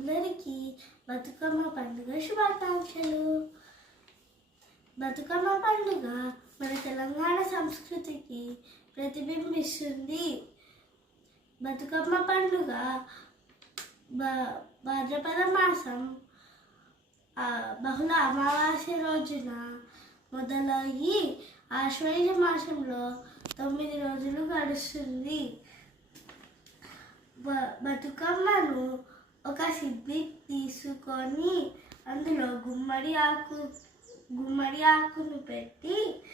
అందరికీ బతుకమ్మ పండుగ శుభాకాంక్షలు. బతుకమ్మ పండుగ మన తెలంగాణ సంస్కృతికి ప్రతిబింబిస్తుంది. బతుకమ్మ పండుగ భ- భాద్రపద మాసం బహుళ అమావాస్య రోజున మొదలయ్యి ఆశ్వయుజ మాసంలో తొమ్మిది రోజులు గడుస్తుంది. బ- బతుకమ్మను ఒక సిద్ధి తీసుకొని అందులో గుమ్మడి ఆకు గుమ్మడి ఆకును పెట్టి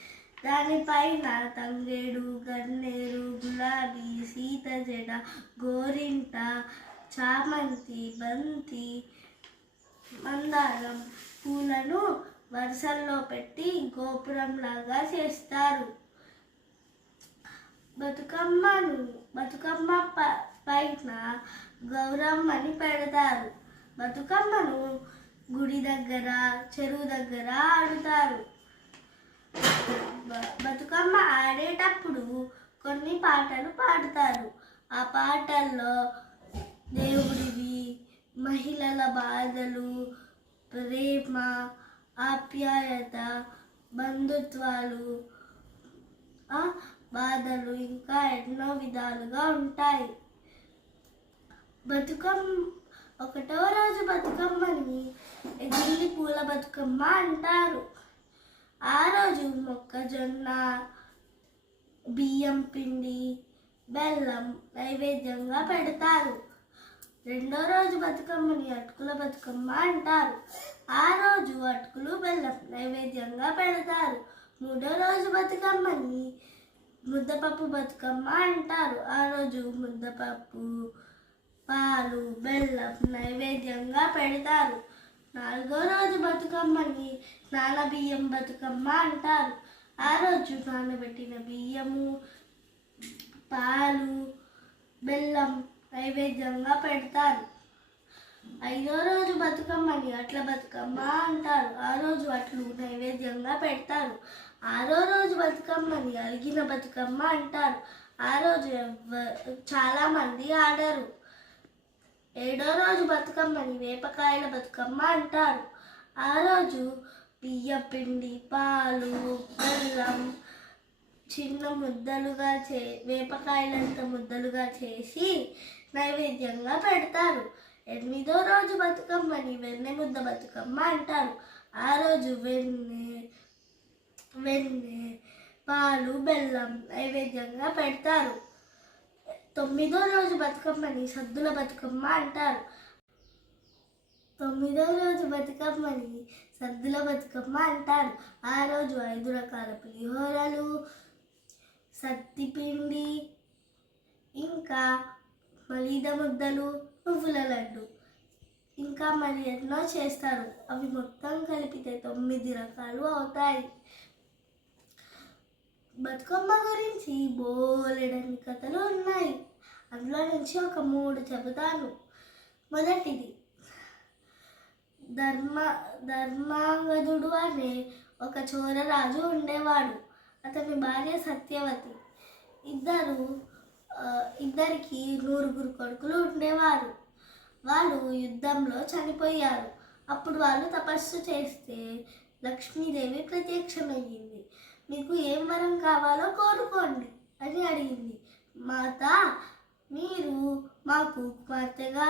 దానిపైన తంగేడు గన్నేరు గులాబీ సీత జడ గోరింట చామంతి బంతి మందారం పూలను వరుసల్లో పెట్టి గోపురంలాగా చేస్తారు. బతుకమ్మను బతుకమ్మ ప- పైన గౌరమ్మని పెడతారు. బతుకమ్మను గుడి దగ్గర చెరువు దగ్గర ఆడుతారు. బతుకమ్మ ఆడేటప్పుడు కొన్ని పాటలు పాడతారు. ఆ పాటల్లో దేవుడివి మహిళల బాధలు ప్రేమ ఆప్యాయత బంధుత్వాలు బాధలు ఇంకా ఎన్నో విధాలుగా ఉంటాయి. బతుకమ్మ ఒకటో రోజు బతుకమ్మని ఎగిల్లి పూల బతుకమ్మ అంటారు. ఆ రోజు మొక్కజొన్న బియ్యం పిండి బెల్లం నైవేద్యంగా పెడతారు. రెండో రోజు బతుకమ్మని అటుకుల బతుకమ్మ అంటారు. ఆ రోజు అటుకులు బెల్లం నైవేద్యంగా పెడతారు. మూడో రోజు బతుకమ్మని ముద్దపప్పు బతుకమ్మ అంటారు. ఆ రోజు ముద్దపప్పు పాలు బెల్లం నైవేద్యంగా పెడతారు. నాలుగో రోజు బతుకమ్మని బియ్యం బతుకమ్మ అంటారు. ఆ రోజు నానబెట్టిన బియ్యము పాలు బెల్లం నైవేద్యంగా పెడతారు. ఐదో రోజు బతుకమ్మని అట్ల బతుకమ్మ అంటారు. ఆ రోజు అట్లు నైవేద్యంగా పెడతారు. ఆరో రోజు బతుకమ్మని అలిగిన బతుకమ్మ అంటారు. ఆ రోజు ఎవ్వ- చాలా మంది ఆడరు. ఏడో రోజు బతుకమ్మని వేపకాయల బతుకమ్మ అంటారు. ఆ రోజు బియ్యం పిండి పాలు బెల్లం చిన్న ముద్దలుగా చే వేపకాయలంత ముద్దలుగా చేసి నైవేద్యంగా పెడతారు. ఎనిమిదో రోజు బతుకమ్మని వెన్నె ముద్ద బతుకమ్మ అంటారు. ఆ రోజు వెన్నె వెన్నె పాలు బెల్లం నైవేద్యంగా పెడతారు. తొమ్మిదో రోజు బతుకమ్మని సద్దుల బతుకమ్మ అంటారు. తొమ్మిదో రోజు బతుకమ్మని సద్దుల బతుకమ్మ అంటారు. ఆ రోజు ఐదు రకాల పులిహోరలు సత్తిపిండి ఇంకా మలీద ముద్దలు నువ్వుల లడ్డు. ఇంకా మరి ఎన్నో చేస్తారు. అవి మొత్తం కలిపితే తొమ్మిది రకాలు అవుతాయి. బతుకమ్మ గురించి బోలెడన్ని కథలు ఉన్నాయి. అందులో నుంచి ఒక మూడు చెబుతాను. మొదటిది ధర్మ ధర్మాంగదుడు అనే ఒక చోరరాజు ఉండేవాడు. అతని భార్య సత్యవతి. ఇద్దరు ఇద్దరికి నూరుగురు కొడుకులు ఉండేవారు. వాళ్ళు యుద్ధంలో చనిపోయారు. అప్పుడు వాళ్ళు తపస్సు చేస్తే లక్ష్మీదేవి ప్రత్యక్షమయ్యింది. మీకు ఏం వరం కావాలో కోరుకోండి అని అడిగింది. మాత మీరు మాకు కుమార్తెగా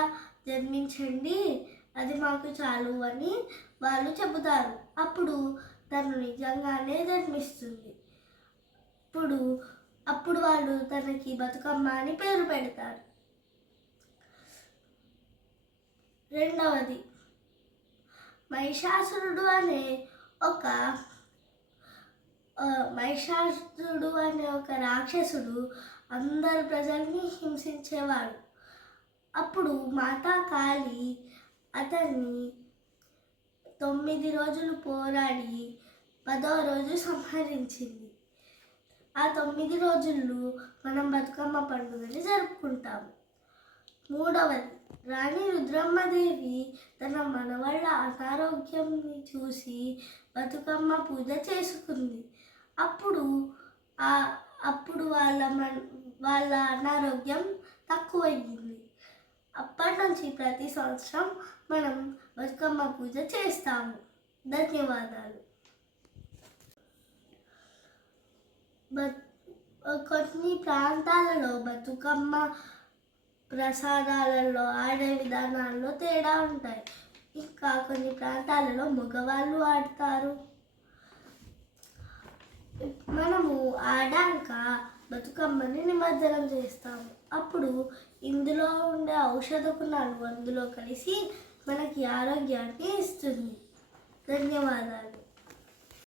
జన్మించండి అది మాకు చాలు అని వాళ్ళు చెబుతారు. అప్పుడు తను నిజంగానే జన్మిస్తుంది. ఇప్పుడు అప్పుడు వాళ్ళు తనకి బతుకమ్మ అని పేరు పెడతారు. రెండవది మహిషాసురుడు అనే ఒక మహిషాసుడు అనే ఒక రాక్షసుడు అందరు ప్రజల్ని హింసించేవాడు. అప్పుడు మాతా కాళి అతన్ని తొమ్మిది రోజులు పోరాడి పదో రోజు సంహరించింది. ఆ తొమ్మిది రోజుల్లో మనం బతుకమ్మ పండుగని జరుపుకుంటాము మూడవది రాణి రుద్రమ్మదేవి తన మనవళ్ళ అనారోగ్యంని చూసి బతుకమ్మ పూజ చేసుకుంది. అప్పుడు అప్పుడు వాళ్ళ మన వాళ్ళ అనారోగ్యం తక్కువయ్యింది. అప్పటి నుంచి ప్రతి సంవత్సరం మనం బతుకమ్మ పూజ చేస్తాము. ధన్యవాదాలు. కొన్ని ప్రాంతాలలో బతుకమ్మ ప్రసాదాలలో ఆడే విధానాల్లో తేడా ఉంటాయి. ఇంకా కొన్ని ప్రాంతాలలో మగవాళ్ళు ఆడతారు. మనము ఆడాక బతుకమ్మని నిమజ్జనం చేస్తాము. అప్పుడు ఇందులో ఉండే ఔషధ గుణాలు అందులో కలిసి మనకి ఆరోగ్యాన్ని ఇస్తుంది. ధన్యవాదాలు.